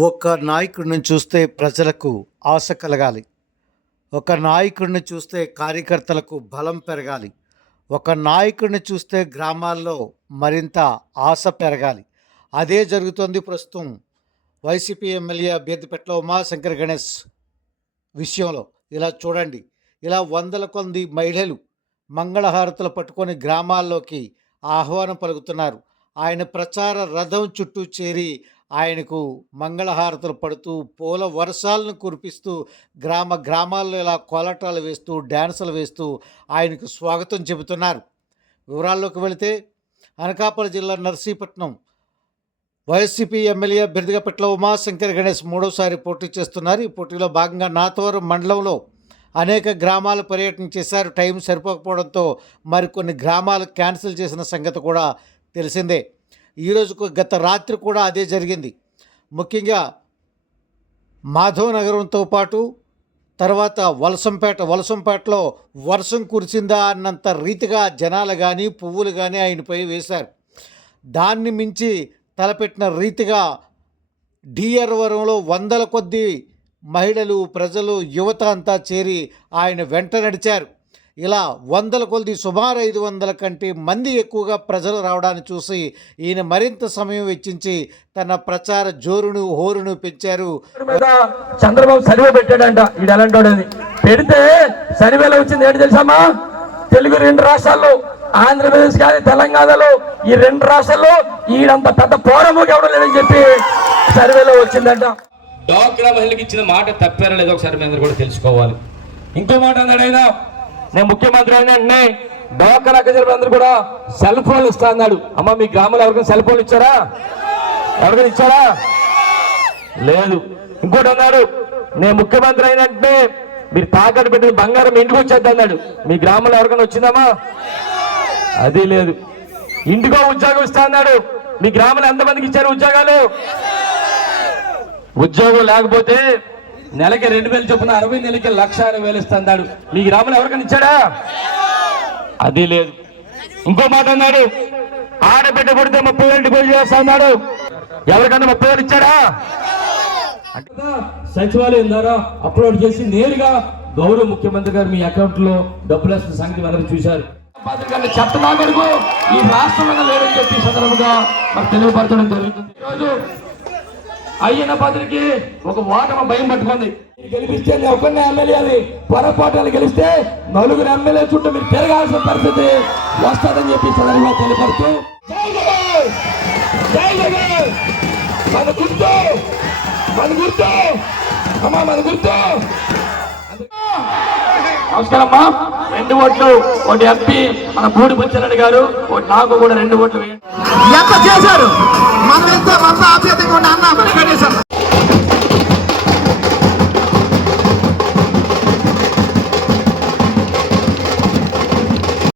ఒక నాయకుడిని చూస్తే ప్రజలకు ఆశ కలగాలి. ఒక నాయకుడిని చూస్తే కార్యకర్తలకు బలం పెరగాలి. ఒక నాయకుడిని చూస్తే గ్రామాల్లో మరింత ఆశ పెరగాలి. అదే జరుగుతోంది ప్రస్తుతం వైసీపీ ఎమ్మెల్యే అభ్యర్థిపెట్ల ఉమాశంకర్ గణేష్ విషయంలో. ఇలా చూడండి. ఇలా వందల కొంది మహిళలు మంగళహారతులు పట్టుకొని గ్రామాల్లోకి ఆహ్వానం పలుకుతున్నారు. ఆయన ప్రచార రథం చుట్టూ చేరి ఆయనకు మంగళహారతులు పడుతూ పూల వర్షాలను కురిపిస్తూ గ్రామ గ్రామాల్లో ఇలా కోలాటాలు వేస్తూ డ్యాన్సులు వేస్తూ ఆయనకు స్వాగతం చెబుతున్నారు. వివరాల్లోకి వెళితే అనకాపల్లి జిల్లా నర్సీపట్నం వైసీపీ ఎమ్మెల్యే అభ్యర్థిగా పెట్ల ఉమాశంకర్ గణేష్ మూడోసారి పోటీ చేస్తున్నారు. ఈ పోటీలో భాగంగా నాతవరం మండలంలో అనేక గ్రామాలు పర్యటన చేశారు. టైం సరిపోకపోవడంతో మరికొన్ని గ్రామాలు క్యాన్సిల్ చేసిన సంగతి కూడా తెలిసిందే. ఈరోజుకు గత రాత్రి కూడా అదే జరిగింది. ముఖ్యంగా మాధవ్ నగరంతో పాటు తర్వాత వలసంపేట వలసంపేటలో వర్షం కురిసిందా అన్నంత రీతిగా జనాలు కానీ పువ్వులు కానీ ఆయనపై వేశారు. దాన్ని మించి తలపెట్టిన రీతిగా డిఆర్వరంలో వందల కొద్ది మహిళలు ప్రజలు యువత అంతా చేరి ఆయన వెంట నడిచారు. ఇలా వందల కొద్ది సుమారు ఐదు వందల కంటే మంది ఎక్కువగా ప్రజలు రావడాన్ని చూసి ఈయన మరింత సమయం వెచ్చించి తన ప్రచార జోరును హోరును పెంచారు. చంద్రబాబు సర్వే పెట్టాడంట. ఈడు ఎలాంటోడని. పెడితే సర్వేలో వచ్చింది. ఏంటి తెలుసమ్మా తెలుగు రెండు రాష్ట్రాల్లో ఆంధ్రప్రదేశ్ కానీ తెలంగాణలో ఈ రెండు రాష్ట్రాల్లో ఈడంత పెద్ద పోరము ఎవడం లేదని చెప్పి సర్వేలో వచ్చిందంట. డాక్రా మహిళకి ఇచ్చిన మాట తప్పారో లేదో ఒకసారి మీ అందరూ కూడా తెలుసుకోవాలి. ఇంకో మాట అన్నాడు ఆయన. నేను ముఖ్యమంత్రి అయిన వెంటనే డోకర్ అందరూ కూడా సెల్ ఫోన్ ఇస్తా అన్నాడు. అమ్మ మీ గ్రామంలో ఎవరికైనా సెల్ ఫోన్ ఇచ్చారా? ఎవరికైనా ఇచ్చారా? లేదు. ఇంకోటి అన్నాడు నేను ముఖ్యమంత్రి అయినట్టే మీరు తాకట్టు పెట్టిన బంగారం ఇంటికి వచ్చేద్ది అన్నాడు. మీ గ్రామంలో ఎవరికైనా వచ్చిందమ్మా? అది లేదు. ఇంటికో ఉద్యోగం ఇస్తా అన్నాడు. మీ గ్రామంలో ఎంతమందికి ఇచ్చారు ఉద్యోగాలు? ఉద్యోగం లేకపోతే నెలకి రెండు వేలు చొప్పున అరవై నెలకి లక్ష అరవై వేలు ఇస్తా అన్నాడు మీ గ్రామంలో ఎవరికైనా ఇచ్చాడా? అది లేదు. ఇంకో మాట అన్నాడు. ఆడబిడ్డ పుడితే ముప్పై వేలు డిపాజిట్ చేస్తా అన్నాడు. ఎవరికన్నా ముప్పై వేలు ఇచ్చాడా? సచివాలయం ద్వారా అప్లోడ్ చేసి నేరుగా గౌరవ ముఖ్యమంత్రి గారు మీ అకౌంట్లో డబ్బులు వేస్తున్న సంగతి అందరూ చూశారు? కొడుకు ఈ రాష్ట్రంలో లేడని చెప్పి సందర్భంగా మనకు తెలియపరచడం జరుగుతుంది. ఈరోజు అయ్యన పదవికి ఒక ఓటమ భయం పట్టుకుంది. గెలిపిస్తే నేను ఒక్కనే ఎమ్మెల్యేని పొరపాటు గెలిస్తే నలుగురు ఎమ్మెల్యే చుట్టూ మీరు తిరగాల్సిన పరిస్థితి వస్తుందని చెప్పి సందర్భంగా తెలియపరుస్తూ జై జగన్! జై జగన్! మన గుర్తు! మన గుర్తు! అమ్మా మన గుర్తు! నమస్కారం అమ్మా రెండు ఓట్లు ఒకటి ఎంపీ మన పూడి బుచ్చరెడ్డి గారు నాకు కూడా రెండు ఓట్లు వేయండి. ఎంత చేశారు? మనం ఎంత